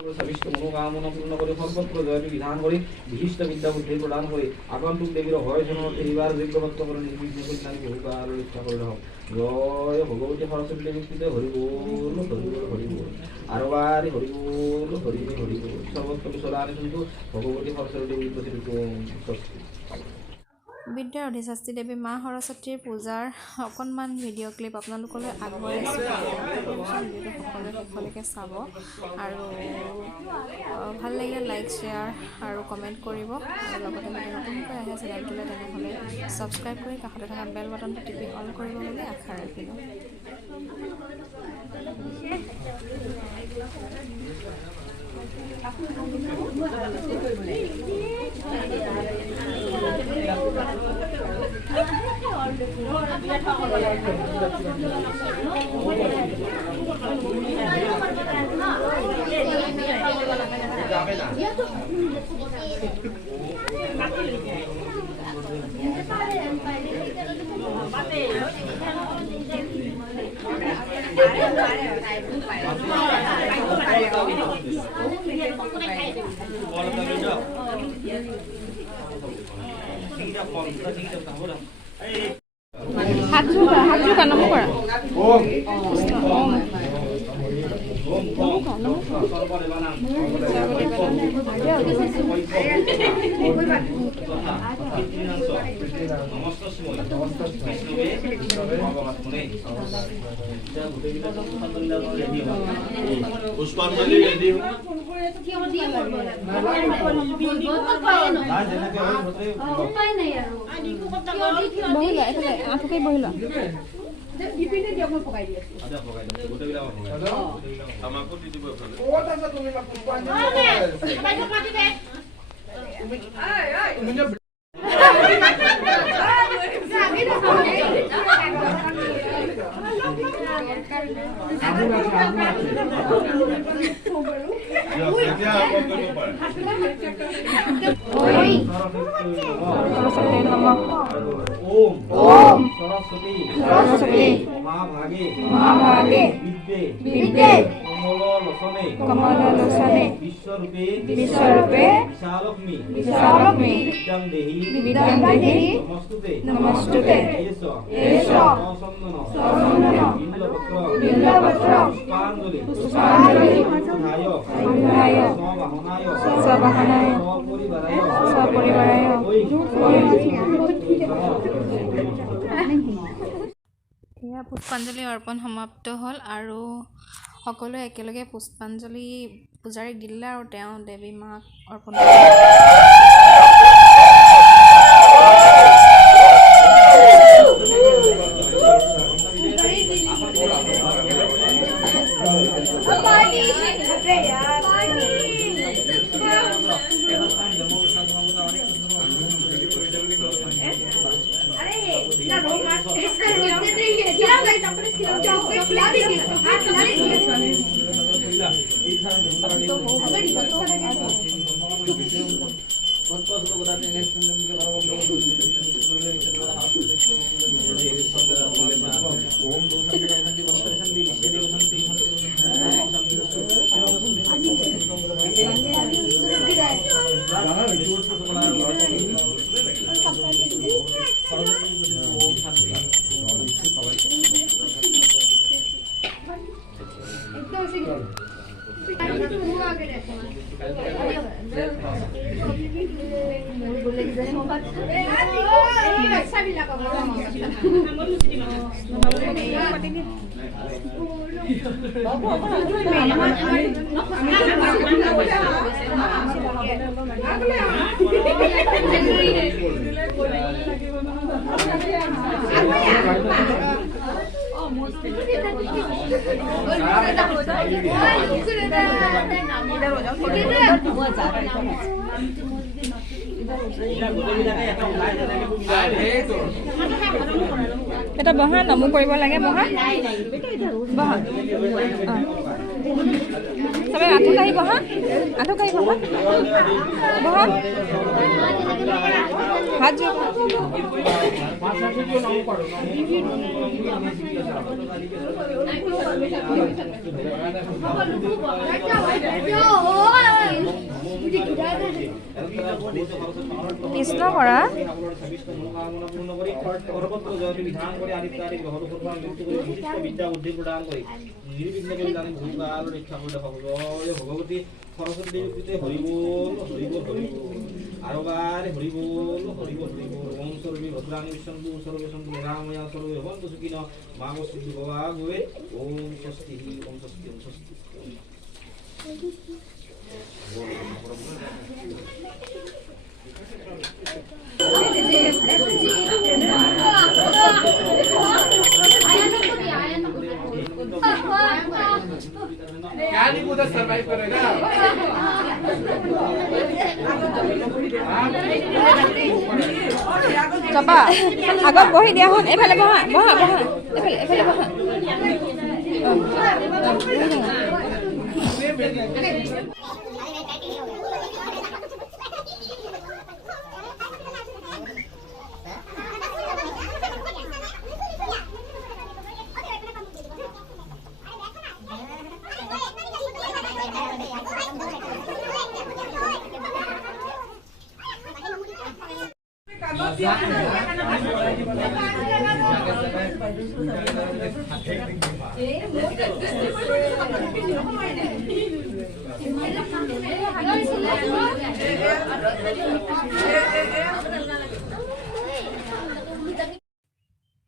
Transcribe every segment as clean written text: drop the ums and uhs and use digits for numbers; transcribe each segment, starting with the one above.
সবিষ্ট মনোকামনা পূর্ণ করে সর্বত্র জয়টি বিধান করে বিশিষ্ট বিদ্যা বুদ্ধি প্রদান করে আগন্তুক দেবীর হয় যেন ফেরিবার যোগ্যবত্ত করে নির্বিঘ্ন কল্যাণ বহুকাল রক্ষা করে রাখো। জয় ভগবতী সরস্বতী দেবীতে হরি বল হরি বল হরি বল আরো বারে হরি বল হরি বল হরি বল সর্বত্র বিশ্বরানি কিন্তু ভগবতী সরস্বতী দেবীর প্রতি স্বস্তি। বিদ্যাৰ অধিষ্ঠাত্ৰী দেৱী মা সৰস্বতীৰ পূজাৰ অকণমান ভিডিঅ' ক্লিপ আপোনালোকলৈ আগবঢ়াইছোঁ। ভিডিঅ'টো সকলোৱে শেষলৈকে চাব আৰু ভাল লাগিলে লাইক শ্বেয়াৰ আৰু কমেণ্ট কৰিব আৰু লগতে যদি নতুনকৈ আহে চেনেলটোলৈ তেনেহ'লে ছাবস্ক্ৰাইব কৰি কাষতে থকা বেল বাটনটো টিপি অন কৰিব বুলি আশা ৰাখিলোঁ। হাত জোকা নমো কৰা পুষ্পাঞ্জলি ৰেডি বহিলা এইফালে আঁঠুকে বহিলা ডিপিনে দিয়ক মই পকাই দি আছো আদা পকাই দিও গোটেইলা পকাই দিও আমাকো দি দিব এফালে ও তাছা তুমি না পুষ্পাঞ্জলি বাইক পাতি দে তুমি এই তুমি যে ओम सरस्वती महाभागे विद्ये कमलोलोचने विश्वरूपे विशालक्ष्मी विद्यां देहि नमस्तुते एष सचन्दन बिल्वपत्र पुष्पाञ्जलि विघ्नाय सवाहनाय सपरिवाराय এয়া পুষ্পাঞ্জলি অৰ্পণ সমাপ্ত হ'ল আৰু সকলোৱে একেলগে পুষ্পাঞ্জলি পূজাৰীক দিলে আৰু তেওঁ দেৱী মাক অৰ্পণ এটা বহা নমো কৰিব লাগে বহা বহা সবে আঁঠু কাঢ়ি বহা বহা হাত জোৰ কৃষ্ণ কৰা সৰ্বত্ৰ জয়তি বিধান কৰি আদিত্যাদি গ্ৰহণ কৰা যুক্ত কৰি বিশিষ্ট বিদ্যা বুদ্ধি প্ৰদান কৰি নিৰ্বিঘ্ন কৰি জানি ভূমিকাল ৰক্ষা কৰি দেখাব জয় ভগৱতী সৰস্বতী দেৱীৰ কৃতে হৰি বল হৰি বল হৰি বল আৰু গাৰে হৰি বল হৰি বল হৰি বল ওম সৰ্বে ভদ্ৰাণি বিষ্ণু সৰ্বে সন্তু নিৰাময়া সৰ্বে ভবন্তু সুখিন মা গস্তি ভগৱা গয়ে ওম স্বস্তি ওম স্বস্তি ওম স্বস্তি क्या नहीं उधर सरवाइव करेगा চাপা আগত বহি দিয়া হন এফালে বহা বহা বহা এফালে এফালে বহা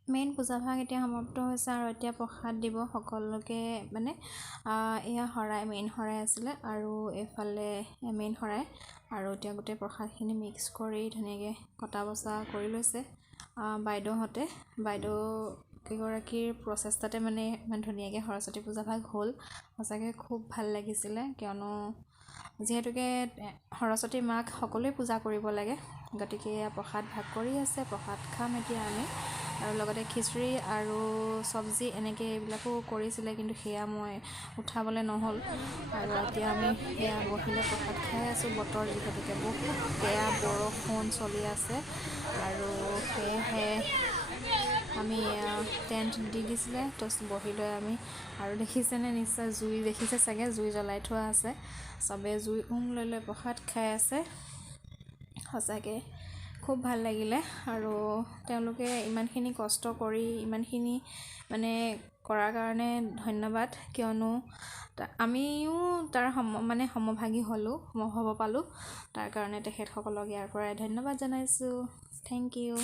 মেইন পূজাভাগ এতিয়া সমাপ্ত হৈছে আৰু এতিয়া প্ৰসাদ দিব সকলোকে মানে এয়া শৰাই মেইন শৰাই আছিলে আৰু এইফালে মেইন শৰাই আৰু এতিয়া গোটেই প্ৰসাদখিনি মিক্স কৰি ধুনীয়াকৈ কটা বচা কৰি লৈছে বাইদেউহঁতে বাইদেউ কেইগৰাকীৰ প্ৰচেষ্টাতে মানে ইমান ধুনীয়াকৈ সৰস্বতী পূজাভাগ হ'ল সঁচাকৈ খুব ভাল লাগিছিলে কিয়নো যিহেতুকে সৰস্বতী মাক সকলোৱে পূজা কৰিব লাগে গতিকে প্ৰসাদ ভাগ কৰি আছে প্ৰসাদ খাম এতিয়া আমি আৰু লগতে খিচিৰি আৰু চব্জি এনেকৈ এইবিলাকো কৰিছিলে কিন্তু সেয়া মই উঠাবলৈ নহ'ল আৰু এতিয়া আমি সেয়া বহিলে প্ৰসাদ খাই আছোঁ বতৰ যিহেতুকে বহুত বেয়া বৰষুণ চলি আছে আৰু সেয়েহে আমি টেণ্ট দি দিছিলে তো বহি লৈ আমি আৰু দেখিছেনে নিশ্চয় জুই দেখিছে চাগে জুই জ্বলাই থোৱা আছে চবে জুই লৈ লৈ প্ৰসাদ খাই আছে সঁচাকৈ খুব ভাল লাগিলে আৰু তেওঁলোকে ইমানখিনি কষ্ট কৰি ইমানখিনি মানে কৰাৰ কাৰণে ধন্যবাদ কিয়নো আমিও তাৰ সমভাগী হ'লোঁ হ'ব পালোঁ তাৰ কাৰণে তেখেতসকলক ইয়াৰ পৰাই ধন্যবাদ জনাইছোঁ থেংক ইউ